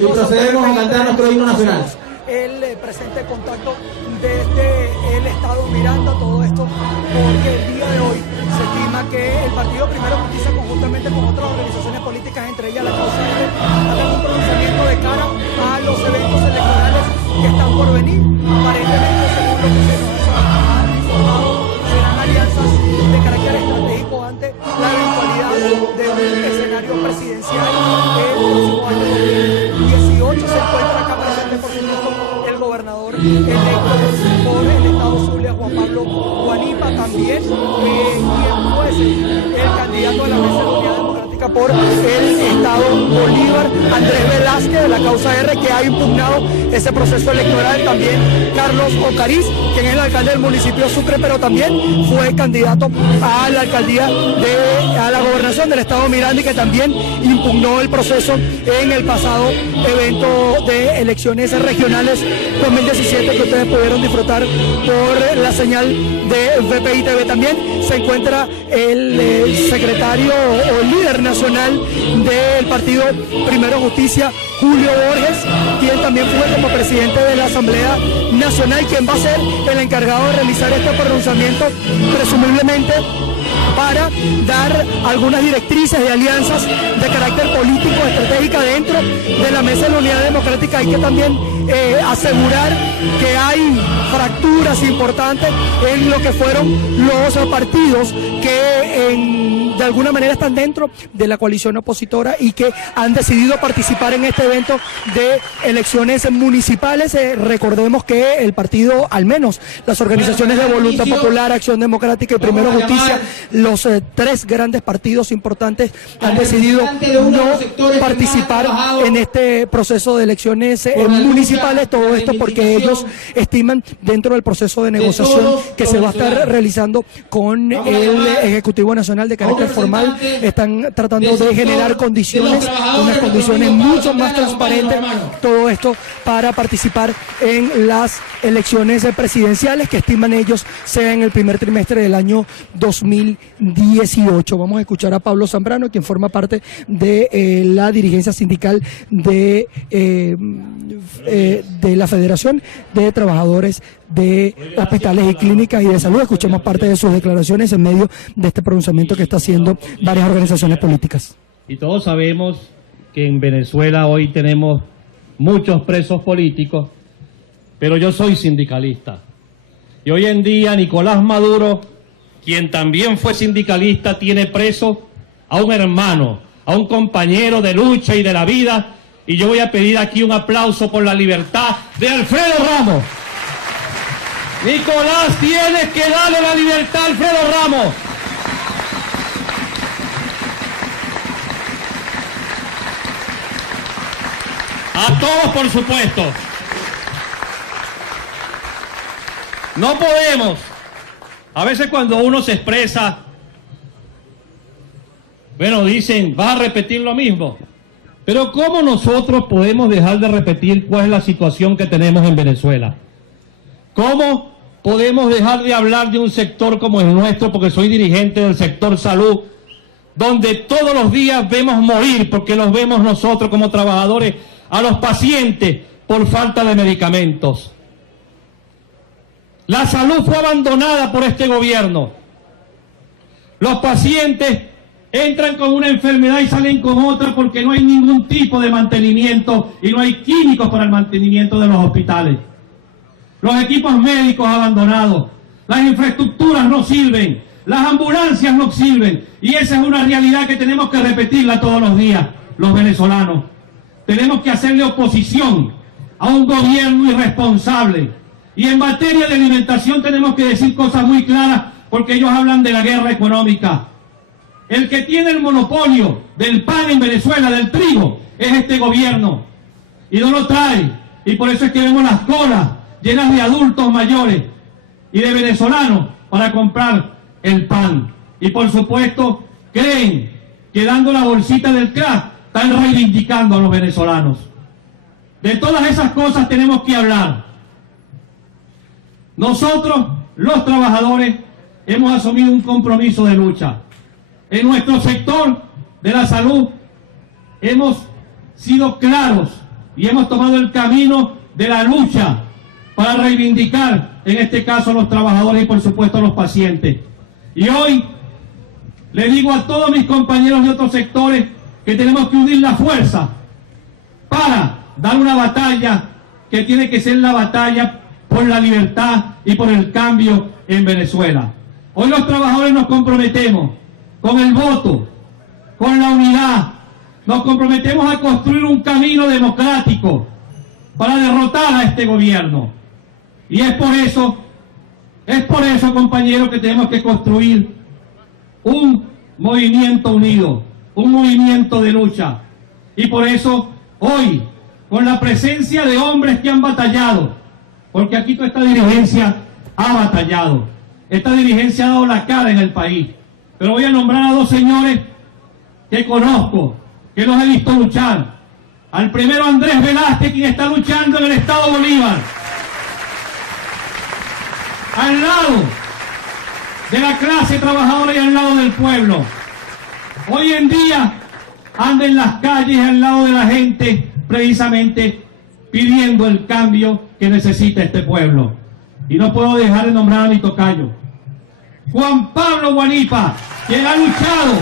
y procedemos a cantar nuestro himno nacional. El presente contacto desde el Estado Miranda, todo esto porque el día de hoy se estima que el Partido Primero Justicia, conjuntamente con otras organizaciones políticas, entre ellas la Causa R, hagan un pronunciamiento de cara a los eventos electorales que están por venir. Aparentemente, según lo que se nos ha informado, serán alianzas de carácter estratégico ante la eventualidad de un escenario presidencial el próximo año 2018. Se encuentra acá presente, por supuesto, el gobernador electo por el estado Zulia, Juan Pablo Guanipa, también quien fuese el candidato a la mesa de la Unidad Democrática por el estado Bolívar, Andrés Velázquez, de la Causa R, que ha impugnado ese proceso electoral. También Carlos Ocariz, quien es el alcalde del municipio de Sucre, pero también fue candidato a la alcaldía a la gobernación del estado Miranda, y que también impugnó el proceso en el pasado evento de elecciones regionales 2017 que ustedes pudieron disfrutar por la señal de VPI TV. También se encuentra el secretario o líder nacional del Partido Primero Justicia, Julio Borges, quien también fue como presidente de la Asamblea Nacional, quien va a ser el encargado de realizar este pronunciamiento, presumiblemente para dar algunas directrices de alianzas de carácter político estratégica dentro de la mesa de la Unidad Democrática. Hay que también asegurar que hay fracturas importantes en lo que fueron los partidos que de alguna manera están dentro de la coalición opositora y que han decidido participar en este evento de elecciones municipales. Recordemos que el partido, al menos las organizaciones de Voluntad Popular, Acción Democrática y Primero Justicia, los tres grandes partidos importantes, han decidido no participar en este proceso de elecciones municipales. Todo esto porque ellos estiman, dentro del proceso de negociación que se va a estar realizando con el Ejecutivo Nacional de carácter formal, están tratando de generar condiciones, unas condiciones mucho más transparentes, todo esto para participar en las elecciones presidenciales que estiman ellos sea en el primer trimestre del año 2018. Vamos a escuchar a Pablo Zambrano, quien forma parte de la dirigencia sindical de la Federación de Trabajadores de Hospitales y Clínicas y de Salud. Escuchemos parte de sus declaraciones en medio de este pronunciamiento que está haciendo varias organizaciones políticas. Y todos sabemos que en Venezuela hoy tenemos muchos presos políticos, pero yo soy sindicalista. Y hoy en día Nicolás Maduro, quien también fue sindicalista, tiene preso a un hermano, a un compañero de lucha y de la vida. Y yo voy a pedir aquí un aplauso por la libertad de Alfredo Ramos. Nicolás, tienes que darle la libertad a Alfredo Ramos. A todos, por supuesto. No podemos. A veces cuando uno se expresa, bueno, dicen, va a repetir lo mismo. Pero ¿cómo nosotros podemos dejar de repetir cuál es la situación que tenemos en Venezuela? ¿Cómo podemos dejar de hablar de un sector como el nuestro, porque soy dirigente del sector salud, donde todos los días vemos morir, porque los vemos nosotros como trabajadores, a los pacientes por falta de medicamentos? La salud fue abandonada por este gobierno. Los pacientes entran con una enfermedad y salen con otra porque no hay ningún tipo de mantenimiento y no hay químicos para el mantenimiento de los hospitales. Los equipos médicos abandonados, las infraestructuras no sirven, las ambulancias no sirven, y esa es una realidad que tenemos que repetirla todos los días, los venezolanos. Tenemos que hacerle oposición a un gobierno irresponsable, y en materia de alimentación tenemos que decir cosas muy claras, porque ellos hablan de la guerra económica. El que tiene el monopolio del pan en Venezuela, del trigo, es este gobierno, y no lo trae, y por eso es que vemos las colas llenas de adultos mayores y de venezolanos para comprar el pan. Y por supuesto creen que dando la bolsita del crack están reivindicando a los venezolanos. De todas esas cosas tenemos que hablar. Nosotros, los trabajadores, hemos asumido un compromiso de lucha. En nuestro sector de la salud hemos sido claros y hemos tomado el camino de la lucha para reivindicar, en este caso, a los trabajadores y, por supuesto, a los pacientes. Y hoy le digo a todos mis compañeros de otros sectores que tenemos que unir la fuerza para dar una batalla que tiene que ser la batalla por la libertad y por el cambio en Venezuela. Hoy los trabajadores nos comprometemos con el voto, con la unidad, nos comprometemos a construir un camino democrático para derrotar a este gobierno. Y es por eso, compañeros, que tenemos que construir un movimiento unido, un movimiento de lucha. Y por eso, hoy, con la presencia de hombres que han batallado, porque aquí toda esta dirigencia ha batallado, esta dirigencia ha dado la cara en el país, pero voy a nombrar a dos señores que conozco, que los he visto luchar. Al primero, Andrés Velázquez, quien está luchando en el Estado Bolívar, al lado de la clase trabajadora y al lado del pueblo. Hoy en día anda en las calles al lado de la gente, precisamente pidiendo el cambio que necesita este pueblo. Y no puedo dejar de nombrar a mi tocayo, Juan Pablo Guanipa, quien ha luchado,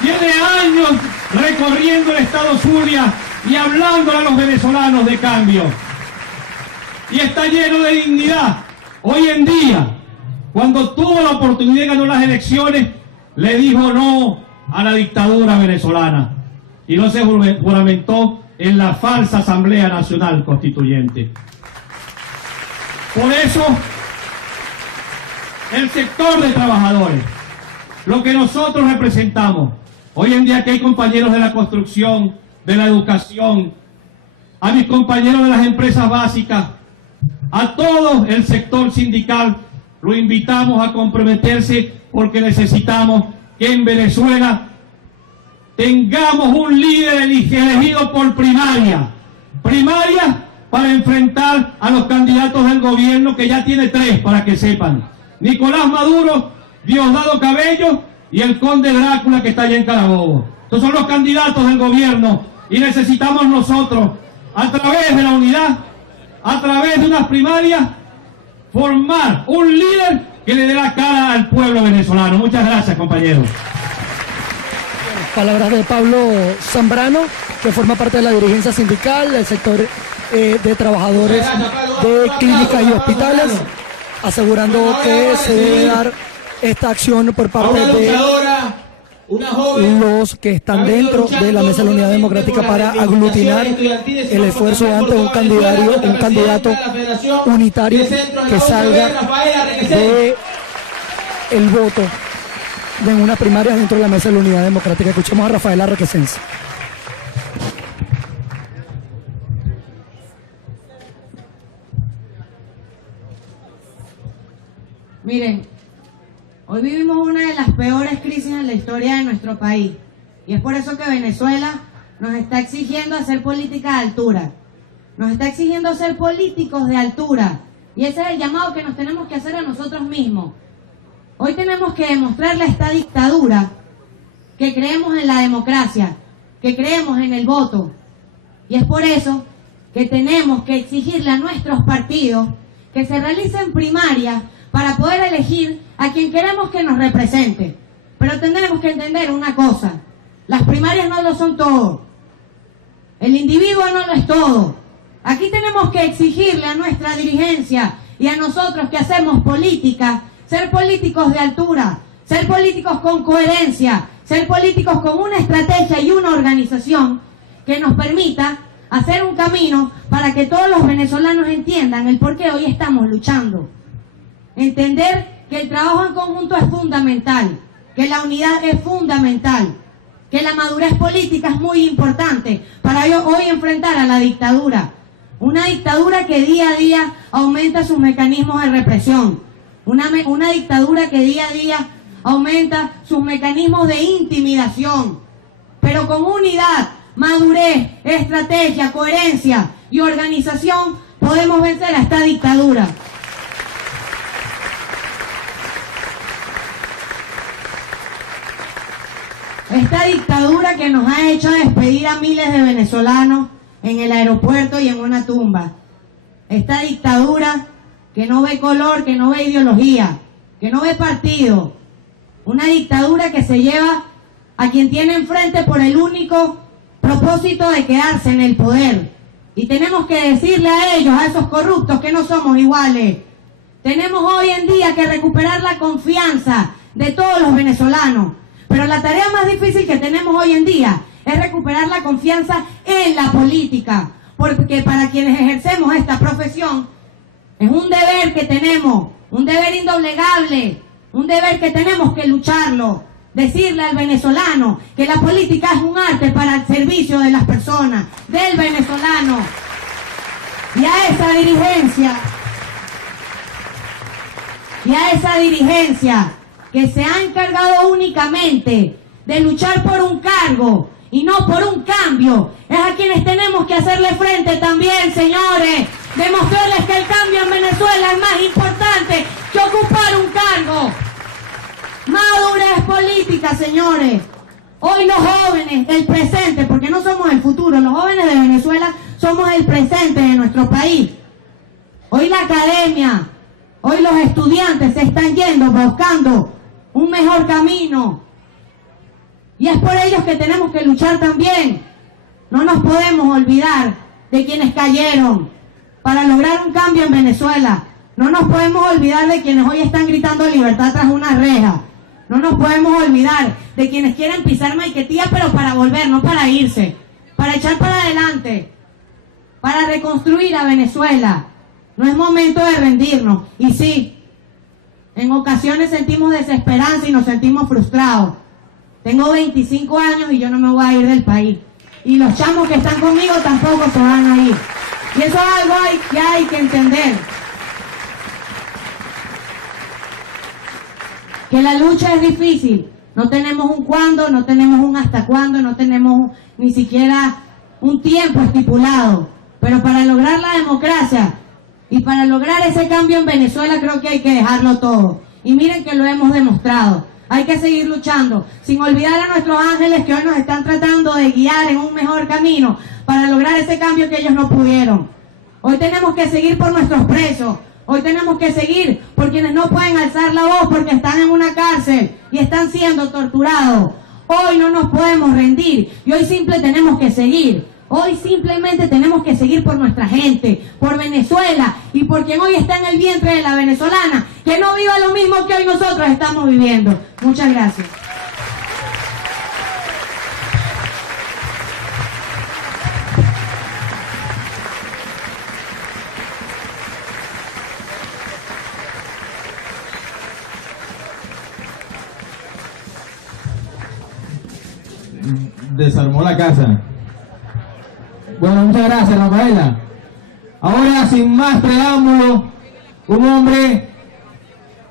tiene años recorriendo el estado Zulia y hablando a los venezolanos de cambio. Y está lleno de dignidad. Hoy en día, cuando tuvo la oportunidad y ganó las elecciones, le dijo no a la dictadura venezolana y no se juramentó en la falsa Asamblea Nacional Constituyente. Por eso, el sector de trabajadores, lo que nosotros representamos, hoy en día que hay compañeros de la construcción, de la educación, a mis compañeros de las empresas básicas, a todo el sector sindical, lo invitamos a comprometerse porque necesitamos que en Venezuela tengamos un líder elegido por primaria para enfrentar a los candidatos del gobierno, que ya tiene 3, para que sepan: Nicolás Maduro, Diosdado Cabello y el conde Drácula, que está allá en Carabobo. Estos son los candidatos del gobierno y necesitamos nosotros, a través de la unidad, a través de unas primarias, formar un líder que le dé la cara al pueblo venezolano. Muchas gracias, compañeros. Palabras de Pablo Zambrano, que forma parte de la dirigencia sindical del sector de trabajadores de clínicas y hospitales, asegurando que se debe dar esta acción por parte de los que están dentro de la Mesa de la Unidad Democrática para aglutinar el esfuerzo ante un candidato unitario que salga de el voto de unas primarias dentro de la Mesa de la Unidad Democrática. Escuchemos a Rafaela Requesens. Miren, hoy vivimos una de las peores crisis en la historia de nuestro país, y es por eso que Venezuela nos está exigiendo hacer política de altura, nos está exigiendo ser políticos de altura, y ese es el llamado que nos tenemos que hacer a nosotros mismos. Hoy tenemos que demostrarle a esta dictadura que creemos en la democracia, que creemos en el voto, y es por eso que tenemos que exigirle a nuestros partidos que se realicen primarias para poder elegir a quien queremos que nos represente. Pero tenemos que entender una cosa: las primarias no lo son todo, el individuo no lo es todo. Aquí tenemos que exigirle a nuestra dirigencia y a nosotros que hacemos política, ser políticos de altura, ser políticos con coherencia, ser políticos con una estrategia y una organización que nos permita hacer un camino para que todos los venezolanos entiendan el por qué hoy estamos luchando. Entender que el trabajo en conjunto es fundamental, que la unidad es fundamental, que la madurez política es muy importante para hoy enfrentar a la dictadura. Una dictadura que día a día aumenta sus mecanismos de represión. Una dictadura que día a día aumenta sus mecanismos de intimidación. Pero con unidad, madurez, estrategia, coherencia y organización podemos vencer a esta dictadura. Esta dictadura que nos ha hecho despedir a miles de venezolanos, en el aeropuerto y en una tumba. Esta dictadura que no ve color, que no ve ideología, que no ve partido. Una dictadura que se lleva a quien tiene enfrente por el único propósito de quedarse en el poder. Y tenemos que decirle a ellos, a esos corruptos, que no somos iguales. Tenemos hoy en día que recuperar la confianza de todos los venezolanos. Pero la tarea más difícil que tenemos hoy en día es recuperar la confianza en la política. Porque para quienes ejercemos esta profesión, es un deber que tenemos, un deber indoblegable, un deber que tenemos que lucharlo. Decirle al venezolano que la política es un arte para el servicio de las personas, del venezolano. Y a esa dirigencia que se ha encargado únicamente de luchar por un cargo y no por un cambio, es a quienes tenemos que hacerle frente también, señores. Demostrarles que el cambio en Venezuela es más importante que ocupar un cargo. Madurez política, señores. Hoy los jóvenes, el presente, porque no somos el futuro, los jóvenes de Venezuela somos el presente de nuestro país. Hoy la academia, hoy los estudiantes se están yendo buscando un mejor camino. Y es por ellos que tenemos que luchar también. No nos podemos olvidar de quienes cayeron para lograr un cambio en Venezuela. No nos podemos olvidar de quienes hoy están gritando libertad tras una reja. No nos podemos olvidar de quienes quieren pisar Maiquetía, pero para volver, no para irse. Para echar para adelante. Para reconstruir a Venezuela. No es momento de rendirnos. Y sí, en ocasiones sentimos desesperanza y nos sentimos frustrados. Tengo 25 años y yo no me voy a ir del país. Y los chamos que están conmigo tampoco se van a ir. Y eso es algo que hay que entender. Que la lucha es difícil. No tenemos un cuándo, no tenemos un hasta cuándo, no tenemos ni siquiera un tiempo estipulado. Pero para lograr la democracia y para lograr ese cambio en Venezuela creo que hay que dejarlo todo. Y miren que lo hemos demostrado. Hay que seguir luchando, sin olvidar a nuestros ángeles que hoy nos están tratando de guiar en un mejor camino para lograr ese cambio que ellos no pudieron. Hoy tenemos que seguir por nuestros presos. Hoy tenemos que seguir por quienes no pueden alzar la voz porque están en una cárcel y están siendo torturados. Hoy no nos podemos rendir y hoy simplemente tenemos que seguir. Hoy simplemente tenemos que seguir por nuestra gente, por Venezuela y por quien hoy está en el vientre de la venezolana, que no viva lo mismo que hoy nosotros estamos viviendo. Muchas gracias. Desarmó la casa. Bueno, muchas gracias, Rafaela. Ahora, sin más preámbulo, un hombre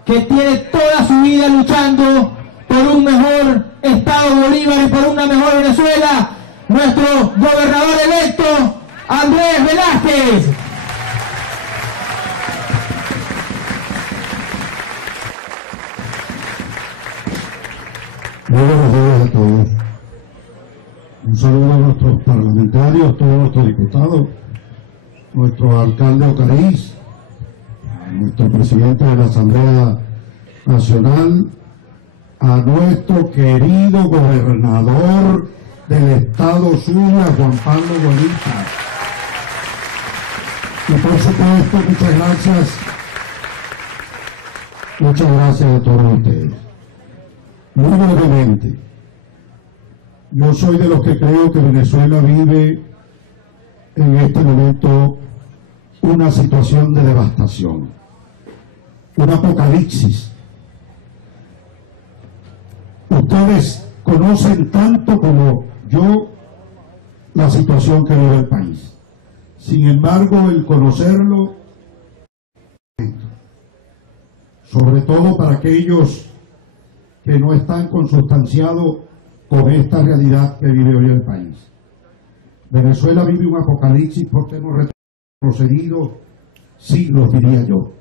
que tiene toda su vida luchando por un mejor Estado Bolívar y por una mejor Venezuela, nuestro gobernador electo, Andrés Velázquez. Muy buenos días a todos. Un saludo a nuestros parlamentarios, todos nuestros diputados, nuestro alcalde Ocariz, nuestro presidente de la Asamblea Nacional, a nuestro querido gobernador del estado Zulia, Juan Pablo Bolívar. Y por supuesto, muchas gracias a todos ustedes. Muy brevemente, yo soy de los que creo que Venezuela vive en este momento una situación de devastación, un apocalipsis. Ustedes conocen tanto como yo la situación que vive el país. Sin embargo, el conocerlo, sobre todo para aquellos que no están consustanciados con esta realidad que vive hoy el país. Venezuela vive un apocalipsis porque hemos retrocedido siglos, diría yo.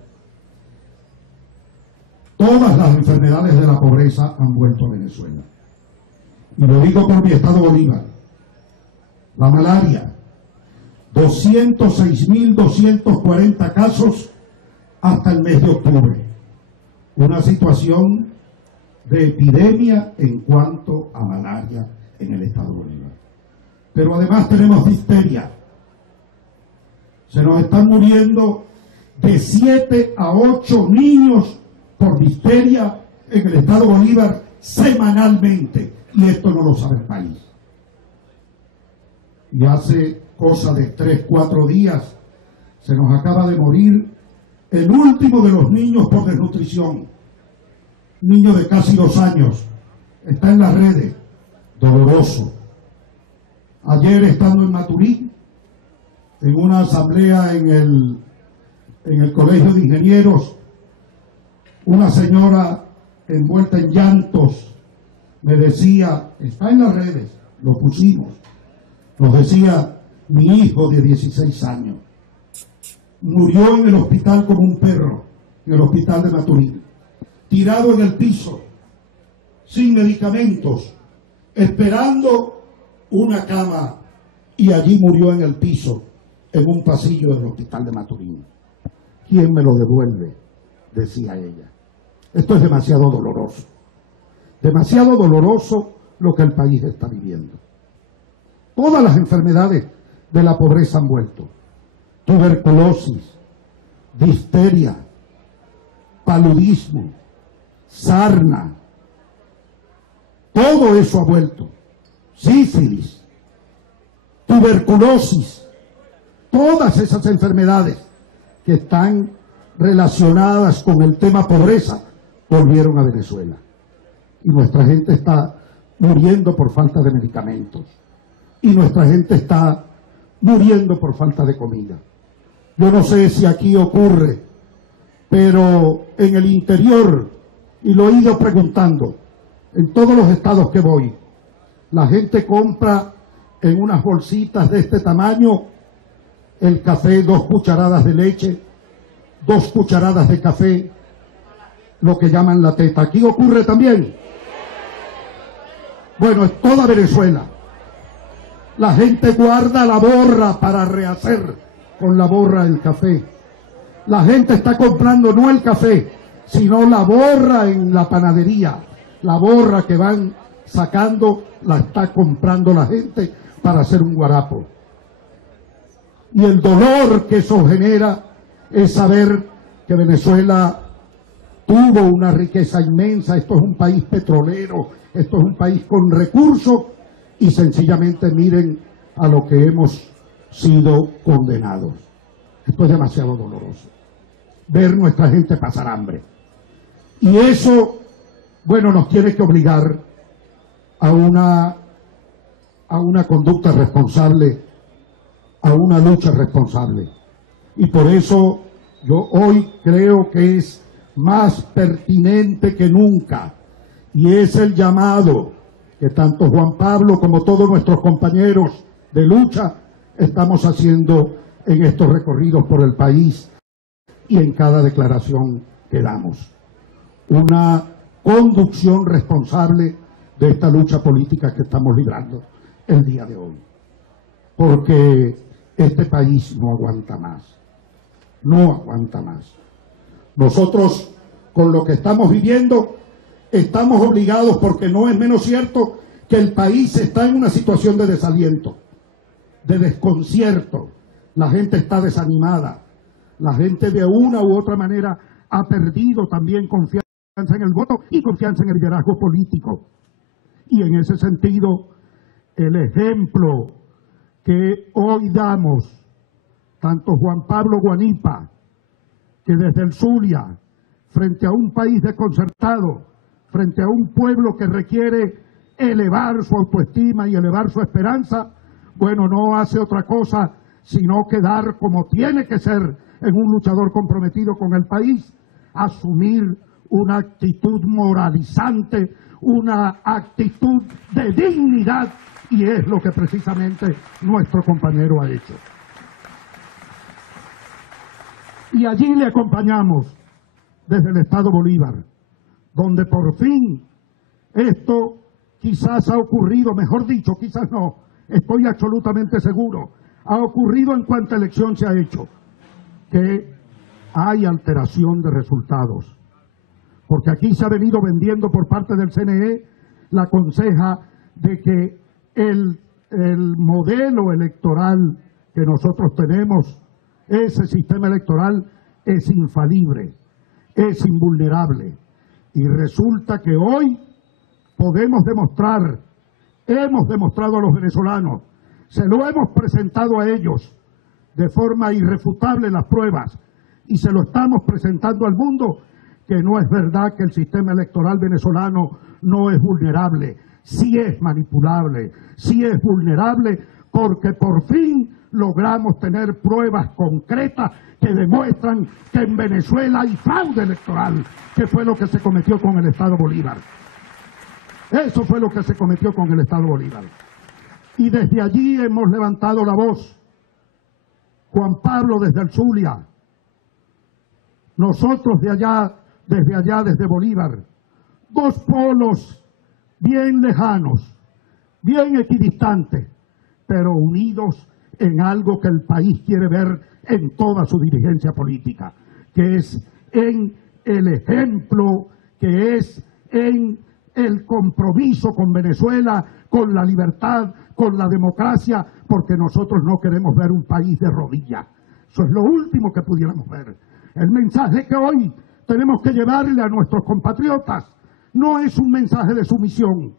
Todas las enfermedades de la pobreza han vuelto a Venezuela. Y lo digo por mi estado Bolívar. La malaria, 206.240 casos hasta el mes de octubre. Una situación de epidemia en cuanto a malaria en el estado Bolívar. Pero además tenemos difteria. Se nos están muriendo de 7 a 8 niños por difteria en el estado Bolívar semanalmente. Y esto no lo sabe el país. Y hace cosa de 3, 4 días se nos acaba de morir el último de los niños por desnutrición. Niño de casi 2 años. Está en las redes. Doloroso. Ayer, estando en Maturín, en una asamblea en el Colegio de Ingenieros, una señora envuelta en llantos me decía, está en las redes, lo pusimos, nos decía, mi hijo de 16 años murió en el hospital como un perro, en el hospital de Maturín, tirado en el piso, sin medicamentos, esperando una cama, y allí murió en el piso, en un pasillo del hospital de Maturín. ¿Quién me lo devuelve?, decía ella. Esto es demasiado doloroso lo que el país está viviendo. Todas las enfermedades de la pobreza han vuelto. Tuberculosis, difteria, paludismo, sarna, todo eso ha vuelto. Sífilis, tuberculosis, todas esas enfermedades que están relacionadas con el tema pobreza volvieron a Venezuela. Y nuestra gente está muriendo por falta de medicamentos. Y nuestra gente está muriendo por falta de comida. Yo no sé si aquí ocurre, pero en el interior, y lo he ido preguntando, en todos los estados que voy, la gente compra en unas bolsitas de este tamaño el café, 2 cucharadas de leche, 2 cucharadas de café, lo que llaman la teta. ¿Aquí ocurre también? Bueno, es toda Venezuela. La gente guarda la borra para rehacer con la borra el café. La gente está comprando no el café, sino la borra en la panadería. La borra que van sacando la está comprando la gente para hacer un guarapo. Y el dolor que eso genera es saber que Venezuela tuvo una riqueza inmensa. Esto es un país petrolero, esto es un país con recursos, y sencillamente miren a lo que hemos sido condenados. Esto es demasiado doloroso, ver nuestra gente pasar hambre. Y eso, bueno, nos tiene que obligar a una conducta responsable, a una lucha responsable. Y por eso yo hoy creo que es más pertinente que nunca, y es el llamado que tanto Juan Pablo como todos nuestros compañeros de lucha estamos haciendo en estos recorridos por el país y en cada declaración que damos. Una conducción responsable de esta lucha política que estamos librando el día de hoy. Porque este país no aguanta más. No aguanta más. Nosotros, con lo que estamos viviendo, estamos obligados, porque no es menos cierto que el país está en una situación de desaliento, de desconcierto. La gente está desanimada. La gente de una u otra manera ha perdido también confianza en el voto y confianza en el liderazgo político. Y en ese sentido, el ejemplo que hoy damos, tanto Juan Pablo Guanipa, que desde el Zulia, frente a un país desconcertado, frente a un pueblo que requiere elevar su autoestima y elevar su esperanza, bueno, no hace otra cosa sino quedar como tiene que ser en un luchador comprometido con el país, asumir una actitud moralizante, una actitud de dignidad, y es lo que precisamente nuestro compañero ha hecho. Y allí le acompañamos desde el Estado Bolívar, donde por fin esto quizás ha ocurrido, mejor dicho, quizás no, estoy absolutamente seguro, ha ocurrido en cuanta elección se ha hecho, que hay alteración de resultados. Porque aquí se ha venido vendiendo por parte del CNE la conseja de que el modelo electoral que nosotros tenemos, ese sistema electoral es infalible, es invulnerable. Y resulta que hoy podemos demostrar, hemos demostrado a los venezolanos, se lo hemos presentado a ellos de forma irrefutable las pruebas y se lo estamos presentando al mundo, que no es verdad que el sistema electoral venezolano no es vulnerable. Sí es manipulable, sí es vulnerable, porque por fin logramos tener pruebas concretas que demuestran que en Venezuela hay fraude electoral, que fue lo que se cometió con el Estado Bolívar. Eso fue lo que se cometió con el Estado Bolívar. Y desde allí hemos levantado la voz. Juan Pablo desde el Zulia, nosotros desde Bolívar, dos polos bien lejanos, bien equidistantes, pero unidos en algo que el país quiere ver en toda su dirigencia política, que es en el ejemplo, que es en el compromiso con Venezuela, con la libertad, con la democracia, porque nosotros no queremos ver un país de rodillas. Eso es lo último que pudiéramos ver. El mensaje que hoy tenemos que llevarle a nuestros compatriotas no es un mensaje de sumisión.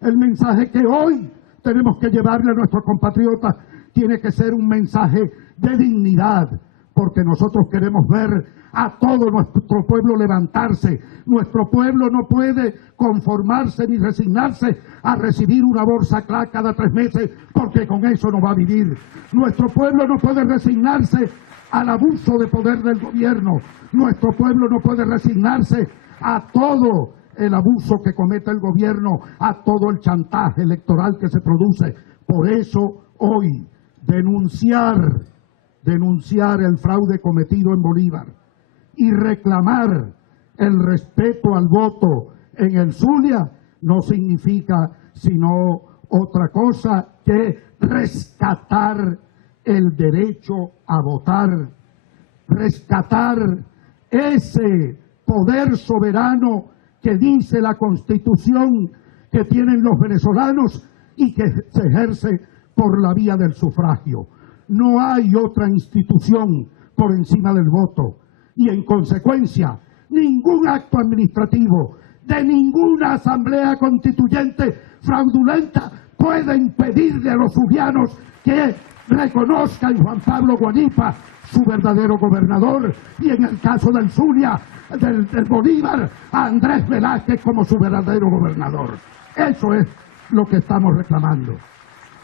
El mensaje que hoy tenemos que llevarle a nuestros compatriotas tiene que ser un mensaje de dignidad, porque nosotros queremos ver a todo nuestro pueblo levantarse. Nuestro pueblo no puede conformarse ni resignarse a recibir una bolsa cada 3 meses, porque con eso no va a vivir. Nuestro pueblo no puede resignarse al abuso de poder del gobierno. Nuestro pueblo no puede resignarse a todo el abuso que comete el gobierno, a todo el chantaje electoral que se produce. Por eso hoy denunciar el fraude cometido en Bolívar y reclamar el respeto al voto en el Zulia no significa sino otra cosa que rescatar el derecho a votar, rescatar ese poder soberano que dice la Constitución que tienen los venezolanos y que se ejerce por la vía del sufragio. No hay otra institución por encima del voto y en consecuencia ningún acto administrativo de ninguna asamblea constituyente fraudulenta puede impedirle a los zulianos que reconozcan Juan Pablo Guanipa su verdadero gobernador y en el caso del Zulia, del Bolívar, a Andrés Velázquez como su verdadero gobernador. Eso es lo que estamos reclamando.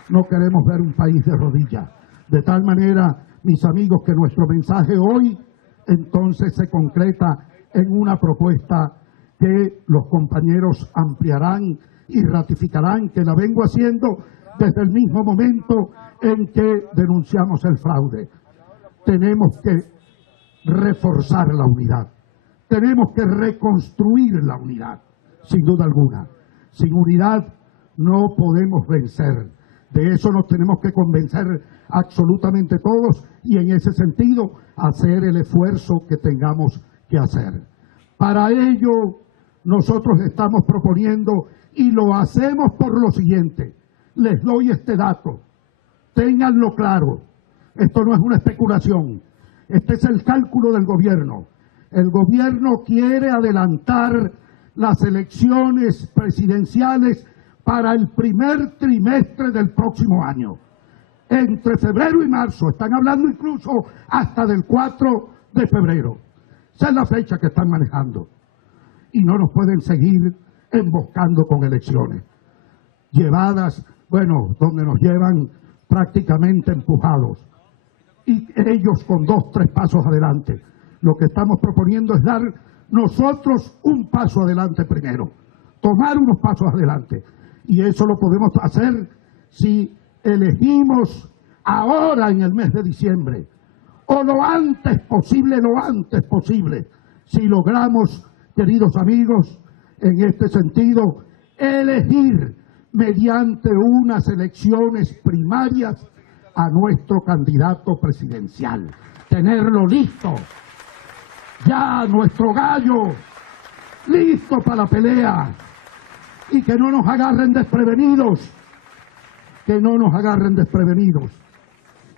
No queremos ver un país de rodillas. De tal manera, mis amigos, que nuestro mensaje hoy entonces se concreta en una propuesta que los compañeros ampliarán y ratificarán, que la vengo haciendo desde el mismo momento en que denunciamos el fraude. Tenemos que reforzar la unidad, tenemos que reconstruir la unidad, sin duda alguna. Sin unidad no podemos vencer. De eso nos tenemos que convencer absolutamente todos y en ese sentido hacer el esfuerzo que tengamos que hacer. Para ello nosotros estamos proponiendo y lo hacemos por lo siguiente. Les doy este dato, ténganlo claro, esto no es una especulación, este es el cálculo del gobierno. El gobierno quiere adelantar las elecciones presidenciales para el primer trimestre del próximo año. Entre febrero y marzo, están hablando incluso hasta del 4 de febrero. Esa es la fecha que están manejando. Y no nos pueden seguir emboscando con elecciones. Llevadas, bueno, donde nos llevan prácticamente empujados. Y ellos con 2, 3 pasos adelante. Lo que estamos proponiendo es dar nosotros un paso adelante primero. Tomar unos pasos adelante. Y eso lo podemos hacer si elegimos ahora en el mes de diciembre, o lo antes posible, si logramos, queridos amigos, en este sentido, elegir mediante unas elecciones primarias a nuestro candidato presidencial, tenerlo listo, ya nuestro gallo, listo para la pelea, y que no nos agarren desprevenidos, que no nos agarren desprevenidos.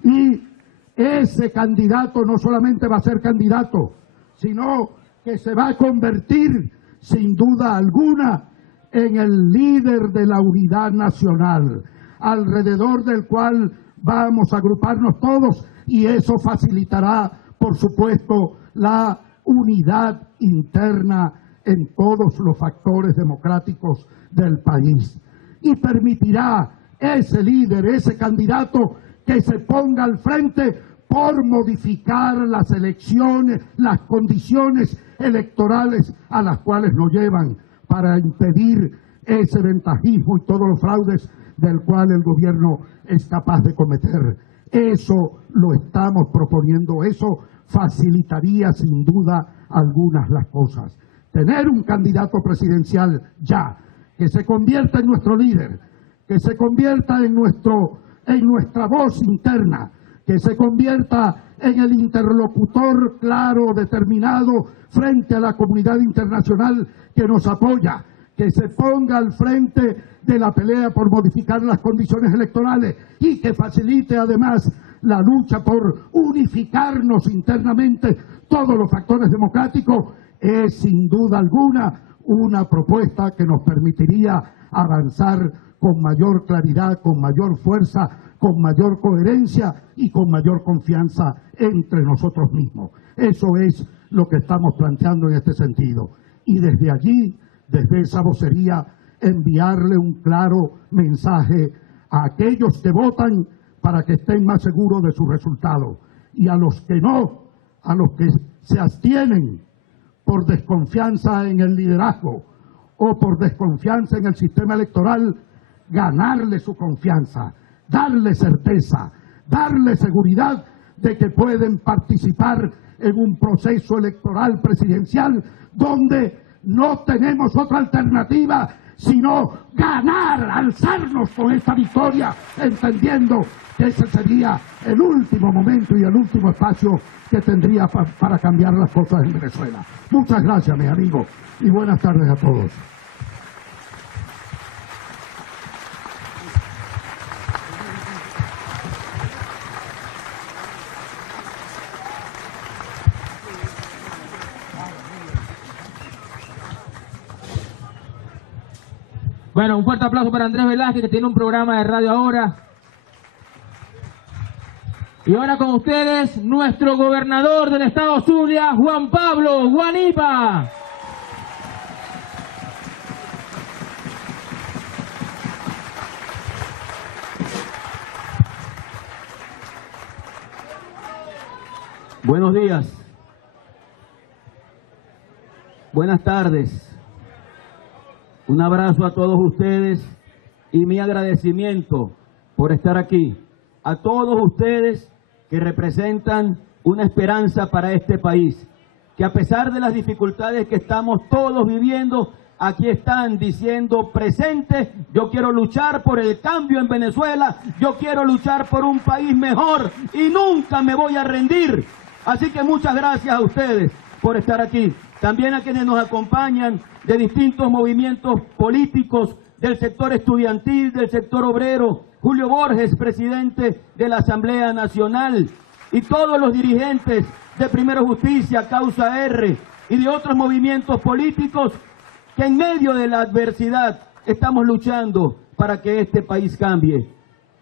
Y ese candidato no solamente va a ser candidato, sino que se va a convertir, sin duda alguna, en el líder de la unidad nacional, alrededor del cual vamos a agruparnos todos, y eso facilitará, por supuesto, la unidad interna en todos los factores democráticos del país. Y permitirá ese líder, ese candidato, que se ponga al frente por modificar las elecciones, las condiciones electorales a las cuales nos llevan, para impedir ese ventajismo y todos los fraudes del cual el gobierno es capaz de cometer. Eso lo estamos proponiendo, eso facilitaría sin duda algunas las cosas. Tener un candidato presidencial ya, que se convierta en nuestro líder, que se convierta en nuestra voz interna, que se convierta en el interlocutor claro, determinado, frente a la comunidad internacional que nos apoya, que se ponga al frente de la pelea por modificar las condiciones electorales y que facilite además la lucha por unificarnos internamente todos los factores democráticos, es sin duda alguna una propuesta que nos permitiría avanzar con mayor claridad, con mayor fuerza, con mayor coherencia y con mayor confianza entre nosotros mismos. Eso es lo que estamos planteando en este sentido. Y desde allí, desde esa vocería, enviarle un claro mensaje a aquellos que votan para que estén más seguros de su resultado, y a los que no, a los que se abstienen por desconfianza en el liderazgo o por desconfianza en el sistema electoral, ganarle su confianza, darle certeza, darle seguridad de que pueden participar en un proceso electoral presidencial donde no tenemos otra alternativa sino ganar, alzarnos con esta victoria, entendiendo que ese sería el último momento y el último espacio que tendría para cambiar las cosas en Venezuela. Muchas gracias, mis amigos, y buenas tardes a todos. Bueno, un fuerte aplauso para Andrés Velázquez, que tiene un programa de radio ahora. Y ahora con ustedes, nuestro gobernador del estado Zulia, Juan Pablo Guanipa. Buenos días. Buenas tardes. Un abrazo a todos ustedes y mi agradecimiento por estar aquí. A todos ustedes que representan una esperanza para este país, que a pesar de las dificultades que estamos todos viviendo, aquí están diciendo presente: yo quiero luchar por el cambio en Venezuela, yo quiero luchar por un país mejor y nunca me voy a rendir. Así que muchas gracias a ustedes por estar aquí. También a quienes nos acompañan de distintos movimientos políticos, del sector estudiantil, del sector obrero, Julio Borges, presidente de la Asamblea Nacional, y todos los dirigentes de Primero Justicia, Causa R, y de otros movimientos políticos que en medio de la adversidad estamos luchando para que este país cambie.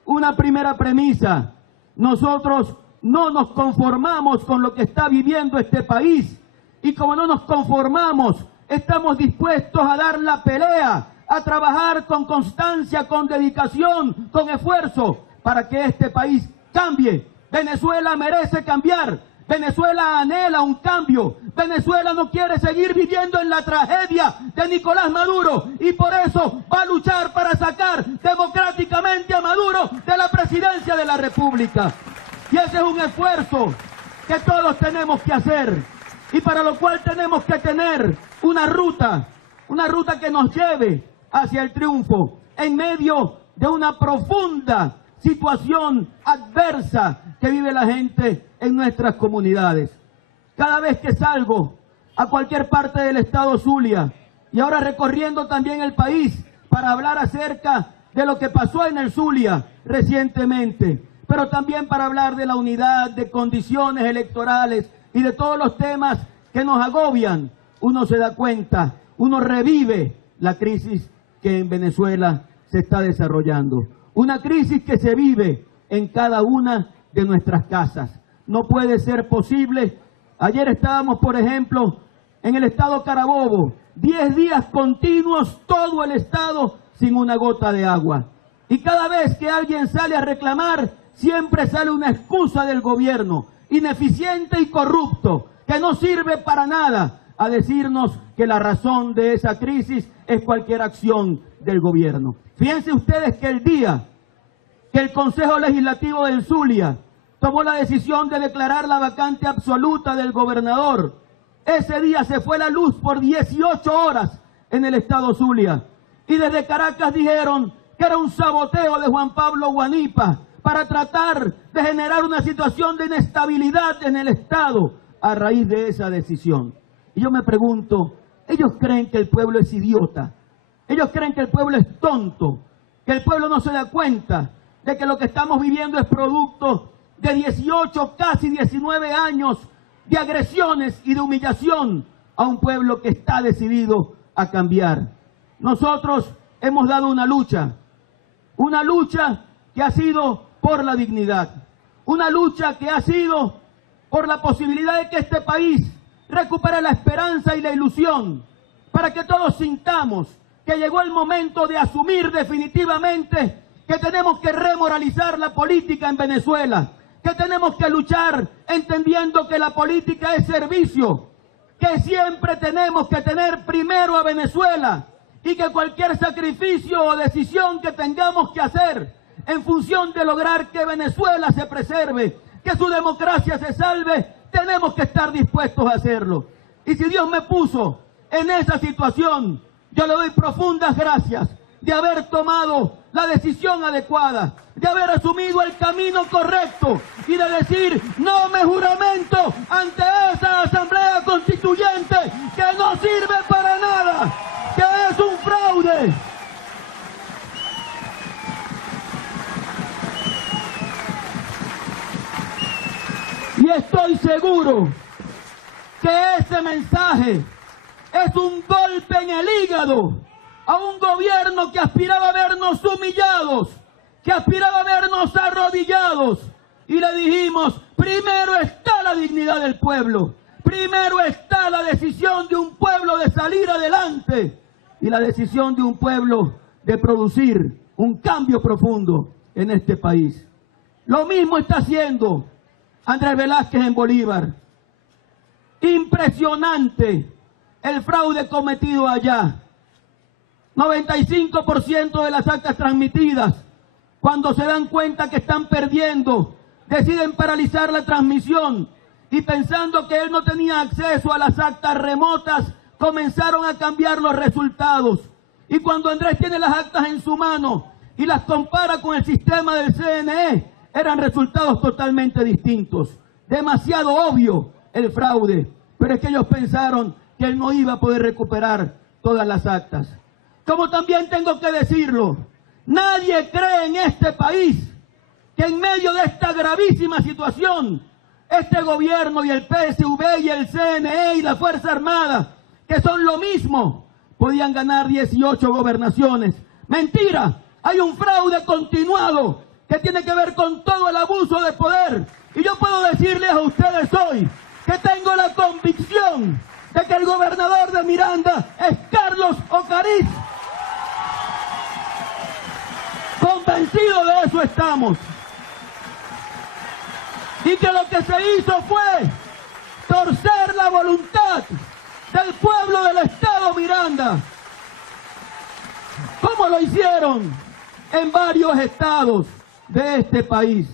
Una primera premisa: nosotros no nos conformamos con lo que está viviendo este país, y como no nos conformamos, estamos dispuestos a dar la pelea, a trabajar con constancia, con dedicación, con esfuerzo, para que este país cambie. Venezuela merece cambiar. Venezuela anhela un cambio. Venezuela no quiere seguir viviendo en la tragedia de Nicolás Maduro, y por eso va a luchar para sacar democráticamente a Maduro de la presidencia de la República. Y ese es un esfuerzo que todos tenemos que hacer, y para lo cual tenemos que tener una ruta que nos lleve hacia el triunfo, en medio de una profunda situación adversa que vive la gente en nuestras comunidades. Cada vez que salgo a cualquier parte del estado Zulia y ahora recorriendo también el país para hablar acerca de lo que pasó en el Zulia recientemente, pero también para hablar de la unidad, de condiciones electorales y de todos los temas que nos agobian, uno se da cuenta, uno revive la crisis que en Venezuela se está desarrollando. Una crisis que se vive en cada una de nuestras casas. No puede ser posible. Ayer estábamos, por ejemplo, en el estado Carabobo, 10 días continuos, todo el estado sin una gota de agua. Y cada vez que alguien sale a reclamar, siempre sale una excusa del gobierno, ineficiente y corrupto, que no sirve para nada, a decirnos que la razón de esa crisis es cualquier acción del gobierno. Fíjense ustedes que el día que el Consejo Legislativo del Zulia tomó la decisión de declarar la vacante absoluta del gobernador, ese día se fue la luz por 18 horas en el estado Zulia. Y desde Caracas dijeron que era un saboteo de Juan Pablo Guanipa para tratar de generar una situación de inestabilidad en el estado a raíz de esa decisión. Y yo me pregunto, ellos creen que el pueblo es idiota, ellos creen que el pueblo es tonto, que el pueblo no se da cuenta de que lo que estamos viviendo es producto de 18, casi 19 años de agresiones y de humillación a un pueblo que está decidido a cambiar. Nosotros hemos dado una lucha que ha sido por la dignidad, una lucha que ha sido por la posibilidad de que este país recupere la esperanza y la ilusión, para que todos sintamos que llegó el momento de asumir definitivamente que tenemos que remoralizar la política en Venezuela, que tenemos que luchar entendiendo que la política es servicio, que siempre tenemos que tener primero a Venezuela y que cualquier sacrificio o decisión que tengamos que hacer en función de lograr que Venezuela se preserve, que su democracia se salve, tenemos que estar dispuestos a hacerlo. Y si Dios me puso en esa situación, yo le doy profundas gracias de haber tomado la decisión adecuada, de haber asumido el camino correcto y de decir, no me juramento ante esa asamblea constituyente que no sirve para nada, que es un fraude. Y estoy seguro que ese mensaje es un golpe en el hígado a un gobierno que aspiraba a vernos humillados, que aspiraba a vernos arrodillados. Y le dijimos, primero está la dignidad del pueblo, primero está la decisión de un pueblo de salir adelante y la decisión de un pueblo de producir un cambio profundo en este país. Lo mismo está haciendo Andrés Velázquez en Bolívar. Impresionante el fraude cometido allá. 95% de las actas transmitidas, cuando se dan cuenta que están perdiendo, deciden paralizar la transmisión y pensando que él no tenía acceso a las actas remotas, comenzaron a cambiar los resultados. Y cuando Andrés tiene las actas en su mano y las compara con el sistema del CNE, eran resultados totalmente distintos. Demasiado obvio el fraude, pero es que ellos pensaron que él no iba a poder recuperar todas las actas. Como también tengo que decirlo, nadie cree en este país que en medio de esta gravísima situación, este gobierno y el PSV y el CNE y la Fuerza Armada, que son lo mismo, podían ganar 18 gobernaciones. Mentira, hay un fraude continuado que tiene que ver con todo el abuso de poder. Y yo puedo decirles a ustedes hoy que tengo la convicción de que el gobernador de Miranda es Carlos Ocariz. Convencido de eso estamos. Y que lo que se hizo fue torcer la voluntad del pueblo del estado Miranda. ¿Cómo lo hicieron en varios estados de este país?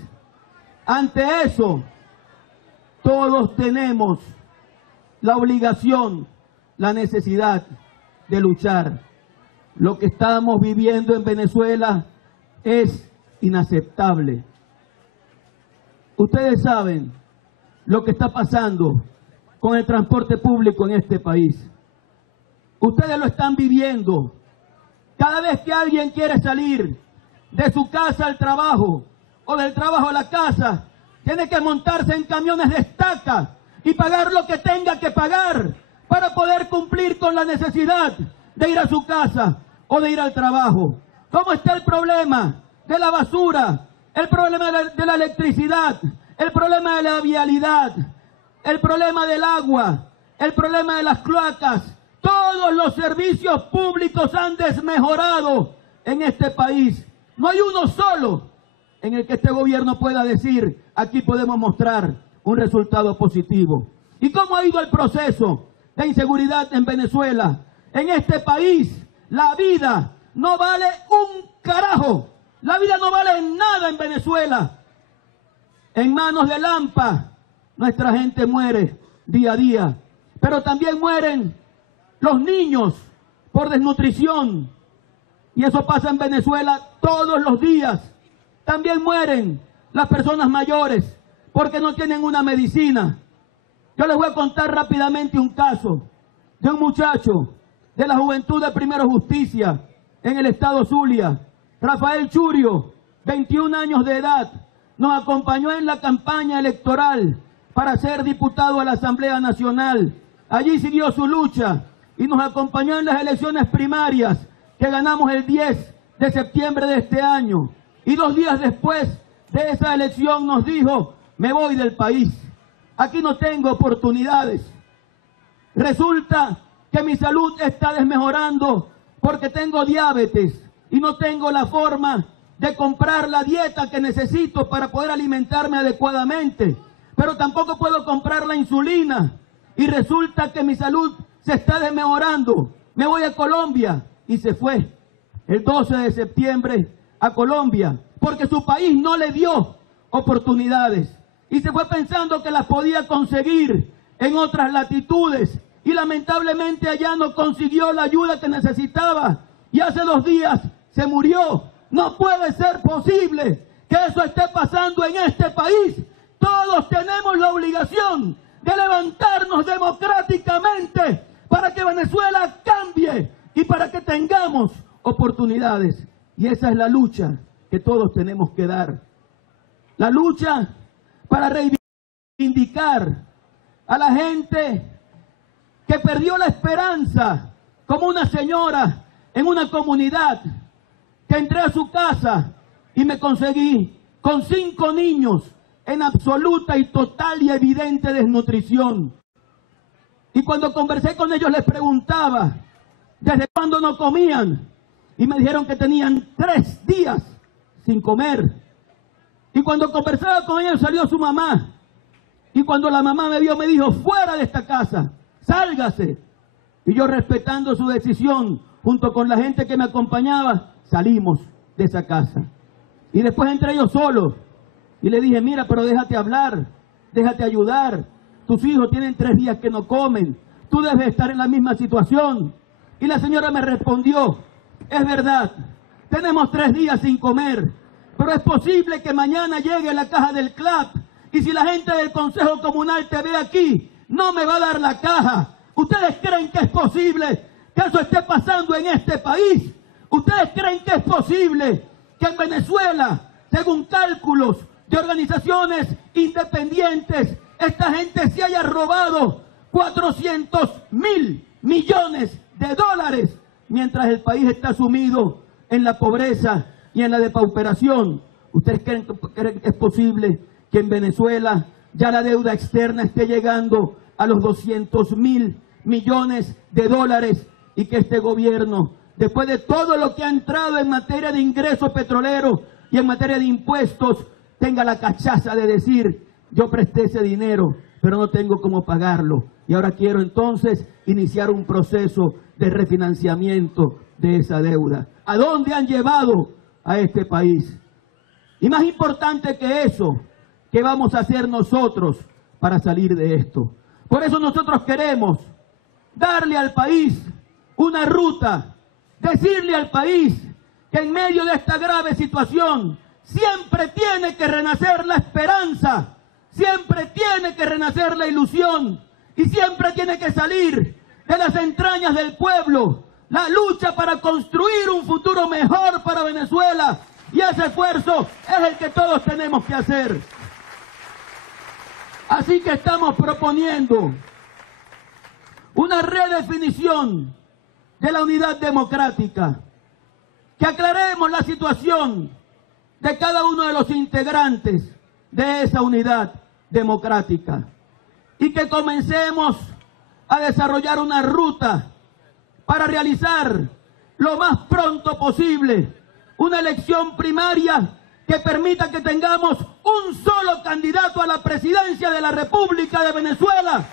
Ante eso, todos tenemos la obligación, la necesidad de luchar. Lo que estamos viviendo en Venezuela es inaceptable. Ustedes saben lo que está pasando con el transporte público en este país. Ustedes lo están viviendo. Cada vez que alguien quiere salir de su casa al trabajo o del trabajo a la casa, tiene que montarse en camiones de estaca y pagar lo que tenga que pagar para poder cumplir con la necesidad de ir a su casa o de ir al trabajo. ¿Cómo está el problema de la basura, el problema de la electricidad, el problema de la vialidad, el problema del agua, el problema de las cloacas? Todos los servicios públicos han desmejorado en este país. No hay uno solo en el que este gobierno pueda decir, aquí podemos mostrar un resultado positivo. ¿Y cómo ha ido el proceso de inseguridad en Venezuela? En este país la vida no vale un carajo. La vida no vale nada en Venezuela. En manos de Lampa, nuestra gente muere día a día. Pero también mueren los niños por desnutrición. Y eso pasa en Venezuela todos los días. También mueren las personas mayores porque no tienen una medicina. Yo les voy a contar rápidamente un caso de un muchacho de la Juventud de Primero Justicia en el estado Zulia, Rafael Churio, 21 años de edad, nos acompañó en la campaña electoral para ser diputado a la Asamblea Nacional. Allí siguió su lucha y nos acompañó en las elecciones primarias que ganamos el 10 de septiembre de este año. Y 2 días después de esa elección nos dijo, me voy del país, aquí no tengo oportunidades. Resulta que mi salud está desmejorando porque tengo diabetes y no tengo la forma de comprar la dieta que necesito para poder alimentarme adecuadamente, pero tampoco puedo comprar la insulina y resulta que mi salud se está desmejorando. Me voy a Colombia y se fue el 12 de septiembre a Colombia porque su país no le dio oportunidades y se fue pensando que las podía conseguir en otras latitudes y lamentablemente allá no consiguió la ayuda que necesitaba y hace 2 días se murió. No puede ser posible que eso esté pasando en este país. Todos tenemos la obligación de levantarnos democráticamente para que Venezuela cambie y para que tengamos oportunidades. Y esa es la lucha que todos tenemos que dar. La lucha para reivindicar a la gente que perdió la esperanza, como una señora en una comunidad que entré a su casa y me conseguí con 5 niños en absoluta y total y evidente desnutrición. Y cuando conversé con ellos les preguntaba desde cuándo no comían y me dijeron que tenían 3 días sin comer. Y cuando conversaba con ellos salió su mamá y cuando la mamá me vio me dijo, fuera de esta casa, sálgase. Y yo, respetando su decisión, junto con la gente que me acompañaba, salimos de esa casa. Y después entré yo solo y le dije, mira, pero déjate hablar, déjate ayudar. Tus hijos tienen 3 días que no comen, tú debes estar en la misma situación. Y la señora me respondió, es verdad, tenemos 3 días sin comer, pero es posible que mañana llegue la caja del CLAP y si la gente del Consejo Comunal te ve aquí, no me va a dar la caja. ¿Ustedes creen que es posible que eso esté pasando en este país? ¿Ustedes creen que es posible que en Venezuela, según cálculos de organizaciones independientes, esta gente se haya robado 400.000 millones de dólares mientras el país está sumido en la pobreza y en la depauperación? ¿Ustedes creen que es posible que en Venezuela ya la deuda externa esté llegando a los 200.000 millones de dólares y que este gobierno, después de todo lo que ha entrado en materia de ingresos petroleros y en materia de impuestos, tenga la cachaza de decir, yo presté ese dinero, pero no tengo cómo pagarlo? Y ahora quiero entonces iniciar un proceso de refinanciamiento de esa deuda. ¿A dónde han llevado a este país? Y más importante que eso, ¿qué vamos a hacer nosotros para salir de esto? Por eso nosotros queremos darle al país una ruta, decirle al país que en medio de esta grave situación siempre tiene que renacer la esperanza, siempre tiene que renacer la ilusión y siempre tiene que salir de las entrañas del pueblo la lucha para construir un futuro mejor para Venezuela, y ese esfuerzo es el que todos tenemos que hacer. Así que estamos proponiendo una redefinición de la unidad democrática, que aclaremos la situación de cada uno de los integrantes de esa unidad democrática y que comencemos a desarrollar una ruta para realizar lo más pronto posible una elección primaria que permita que tengamos un solo candidato a la presidencia de la República de Venezuela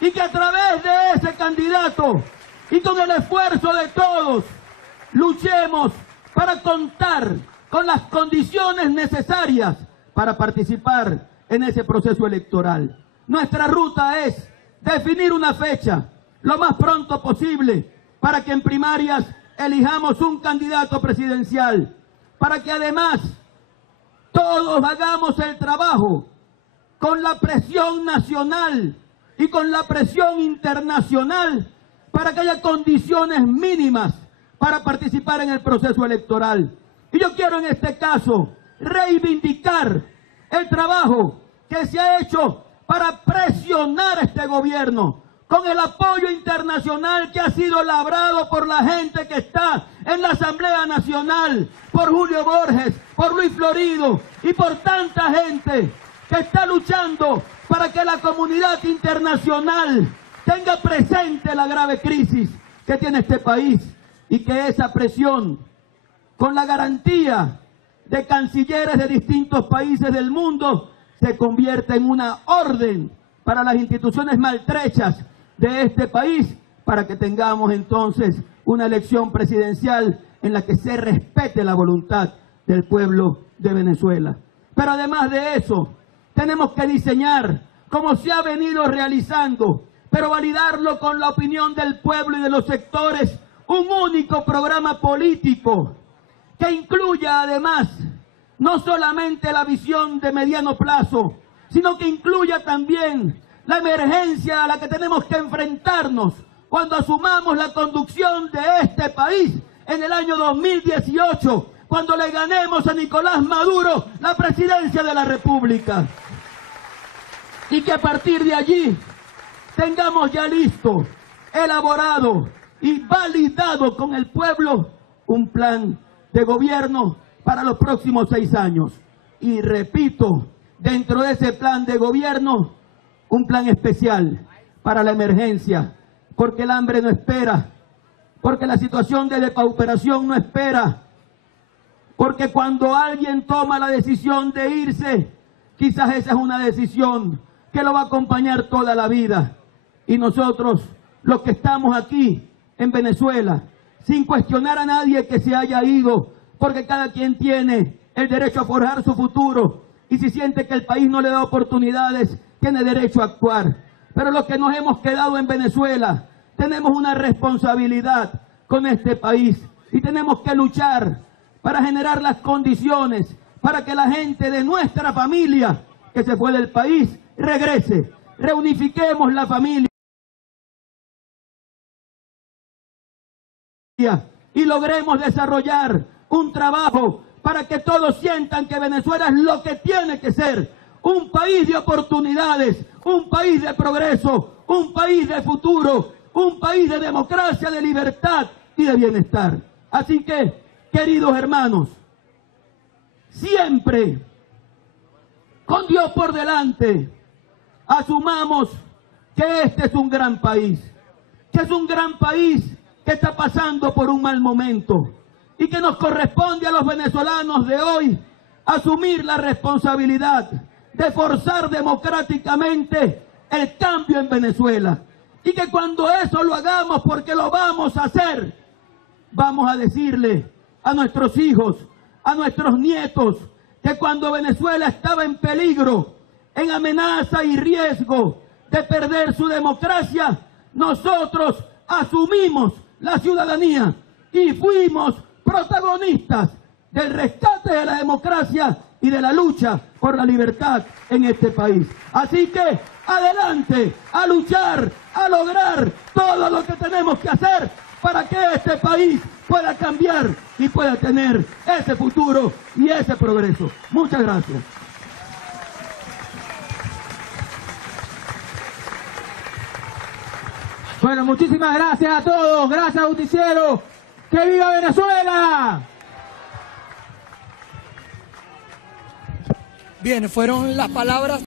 y que a través de ese candidato y con el esfuerzo de todos luchemos para contar con las condiciones necesarias para participar en ese proceso electoral. Nuestra ruta es definir una fecha lo más pronto posible para que en primarias elijamos un candidato presidencial, para que además todos hagamos el trabajo con la presión nacional y con la presión internacional para que haya condiciones mínimas para participar en el proceso electoral. Y yo quiero en este caso reivindicar el trabajo que se ha hecho para presionar a este gobierno, con el apoyo internacional que ha sido labrado por la gente que está en la Asamblea Nacional, por Julio Borges, por Luis Florido y por tanta gente que está luchando para que la comunidad internacional tenga presente la grave crisis que tiene este país y que esa presión, con la garantía de cancilleres de distintos países del mundo, se convierta en una orden para las instituciones maltrechas de este país, para que tengamos entonces una elección presidencial en la que se respete la voluntad del pueblo de Venezuela. Pero además de eso, tenemos que diseñar, como se ha venido realizando, pero validarlo con la opinión del pueblo y de los sectores, un único programa político que incluya además no solamente la visión de mediano plazo, sino que incluya también la emergencia a la que tenemos que enfrentarnos cuando asumamos la conducción de este país en el año 2018, cuando le ganemos a Nicolás Maduro la presidencia de la República. Y que a partir de allí tengamos ya listo, elaborado y validado con el pueblo un plan de gobierno para los próximos 6 años. Y repito, dentro de ese plan de gobierno, un plan especial para la emergencia, porque el hambre no espera, porque la situación de depauperación no espera, porque cuando alguien toma la decisión de irse, quizás esa es una decisión que lo va a acompañar toda la vida. Y nosotros, los que estamos aquí en Venezuela, sin cuestionar a nadie que se haya ido, porque cada quien tiene el derecho a forjar su futuro, y si siente que el país no le da oportunidades, tiene derecho a actuar. Pero los que nos hemos quedado en Venezuela, tenemos una responsabilidad con este país y tenemos que luchar para generar las condiciones para que la gente de nuestra familia que se fue del país regrese. Reunifiquemos la familia y logremos desarrollar un trabajo para que todos sientan que Venezuela es lo que tiene que ser: un país de oportunidades, un país de progreso, un país de futuro, un país de democracia, de libertad y de bienestar. Así que, queridos hermanos, siempre con Dios por delante, asumamos que este es un gran país, que es un gran país que está pasando por un mal momento y que nos corresponde a los venezolanos de hoy asumir la responsabilidad de forzar democráticamente el cambio en Venezuela. Y que cuando eso lo hagamos, porque lo vamos a hacer, vamos a decirle a nuestros hijos, a nuestros nietos, que cuando Venezuela estaba en peligro, en amenaza y riesgo de perder su democracia, nosotros asumimos la ciudadanía y fuimos protagonistas del rescate de la democracia y de la lucha por la libertad en este país. Así que adelante, a luchar, a lograr todo lo que tenemos que hacer para que este país pueda cambiar y pueda tener ese futuro y ese progreso. Muchas gracias. Bueno, muchísimas gracias a todos. Gracias, justiciero. ¡Que viva Venezuela! Bien, fueron las palabras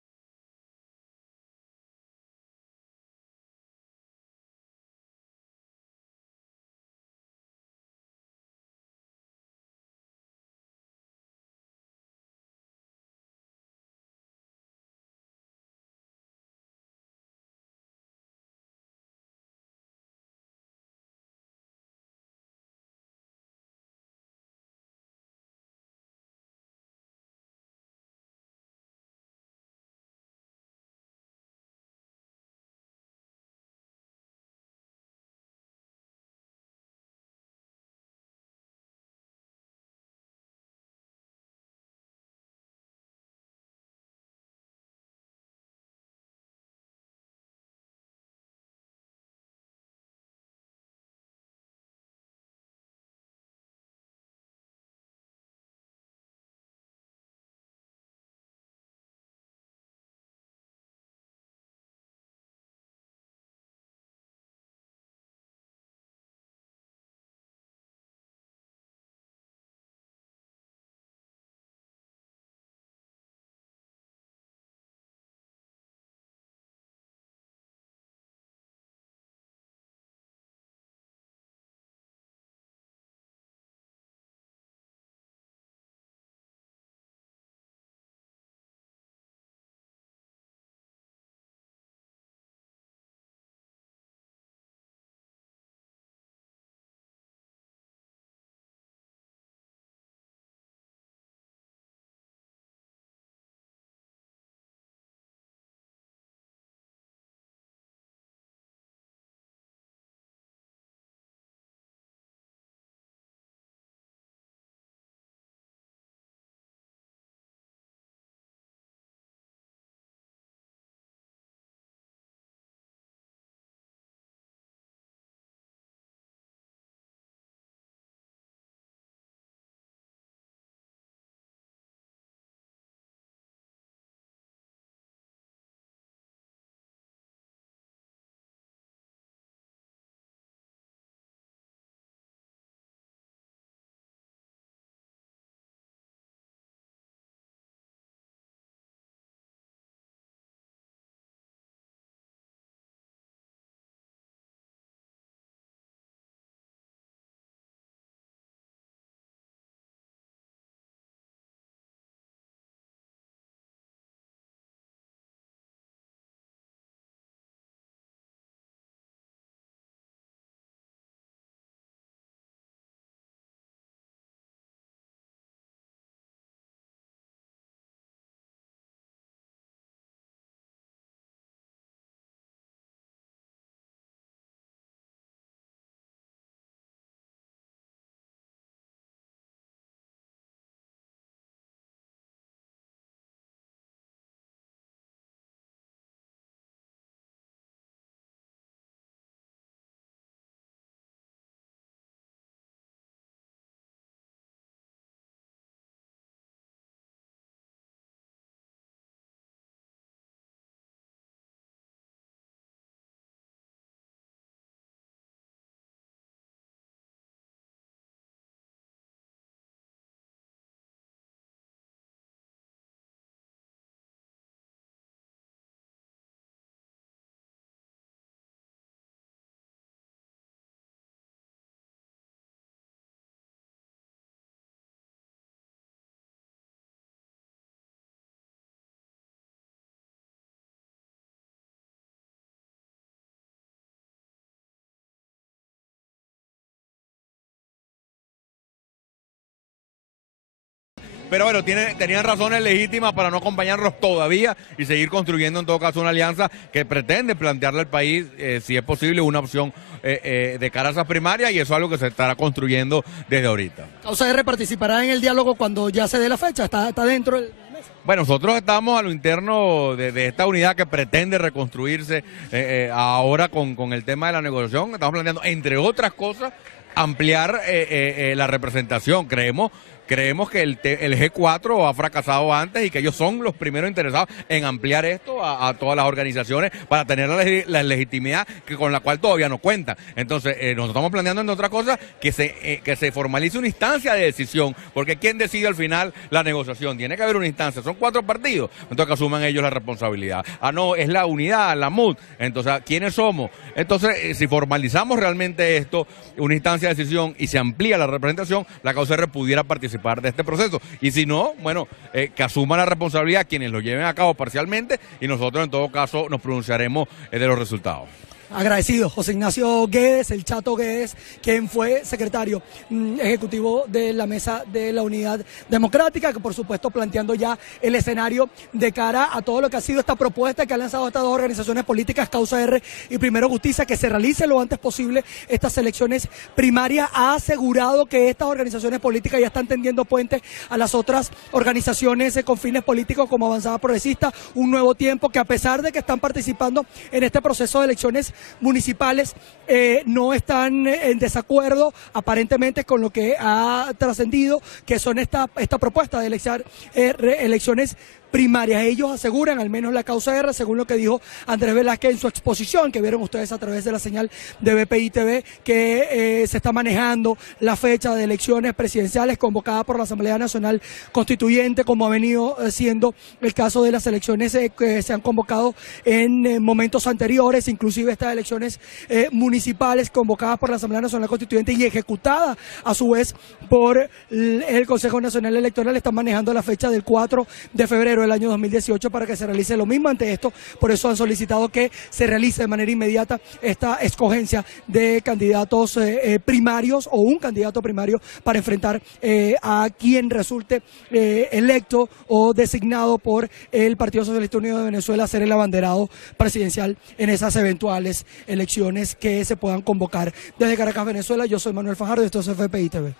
pero bueno, tenían razones legítimas para no acompañarnos todavía y seguir construyendo en todo caso una alianza que pretende plantearle al país, si es posible, una opción de cara a esas primarias, y eso es algo que se estará construyendo desde ahorita. Causa R participará en el diálogo cuando ya se dé la fecha, está dentro del... Bueno, nosotros estamos a lo interno de esta unidad que pretende reconstruirse ahora con el tema de la negociación. Estamos planteando, entre otras cosas, ampliar la representación. Creemos que el G4 ha fracasado antes y que ellos son los primeros interesados en ampliar esto a todas las organizaciones para tener la legitimidad con la cual todavía no cuentan. Entonces, nosotros estamos planteando, entre otras cosas, que se formalice una instancia de decisión, porque ¿quién decide al final la negociación? Tiene que haber una instancia, son 4 partidos, entonces que asuman ellos la responsabilidad. No, es la unidad, la MUD, entonces, ¿quiénes somos? Entonces, si formalizamos realmente esto, una instancia de decisión, y se amplía la representación, la Causa R pudiera participar de este proceso, y si no, bueno, que asuman la responsabilidad quienes lo lleven a cabo parcialmente, y nosotros en todo caso nos pronunciaremos de los resultados. Agradecido, José Ignacio Guedes, el Chato Guedes, quien fue secretario ejecutivo de la Mesa de la Unidad Democrática, que por supuesto planteando ya el escenario de cara a todo lo que ha sido esta propuesta que han lanzado estas 2 organizaciones políticas, Causa R y Primero Justicia, que se realice lo antes posible estas elecciones primarias. Ha asegurado que estas organizaciones políticas ya están tendiendo puentes a las otras organizaciones con fines políticos como Avanzada Progresista, Un Nuevo Tiempo, que a pesar de que están participando en este proceso de elecciones municipales, no están en desacuerdo aparentemente con lo que ha trascendido, que son esta propuesta de elecciones primarias. Ellos aseguran, al menos la Causa R, según lo que dijo Andrés Velázquez en su exposición, que vieron ustedes a través de la señal de BPI TV, que se está manejando la fecha de elecciones presidenciales convocada por la Asamblea Nacional Constituyente, como ha venido siendo el caso de las elecciones que se han convocado en momentos anteriores, inclusive estas elecciones municipales convocadas por la Asamblea Nacional Constituyente y ejecutadas a su vez por el Consejo Nacional Electoral. Están manejando la fecha del 4 de febrero del año 2018 para que se realice lo mismo. Ante esto, por eso han solicitado que se realice de manera inmediata esta escogencia de candidatos primarios o un candidato primario para enfrentar a quien resulte electo o designado por el Partido Socialista Unido de Venezuela a ser el abanderado presidencial en esas eventuales elecciones que se puedan convocar. Desde Caracas, Venezuela, yo soy Manuel Fajardo y esto es FPI TV.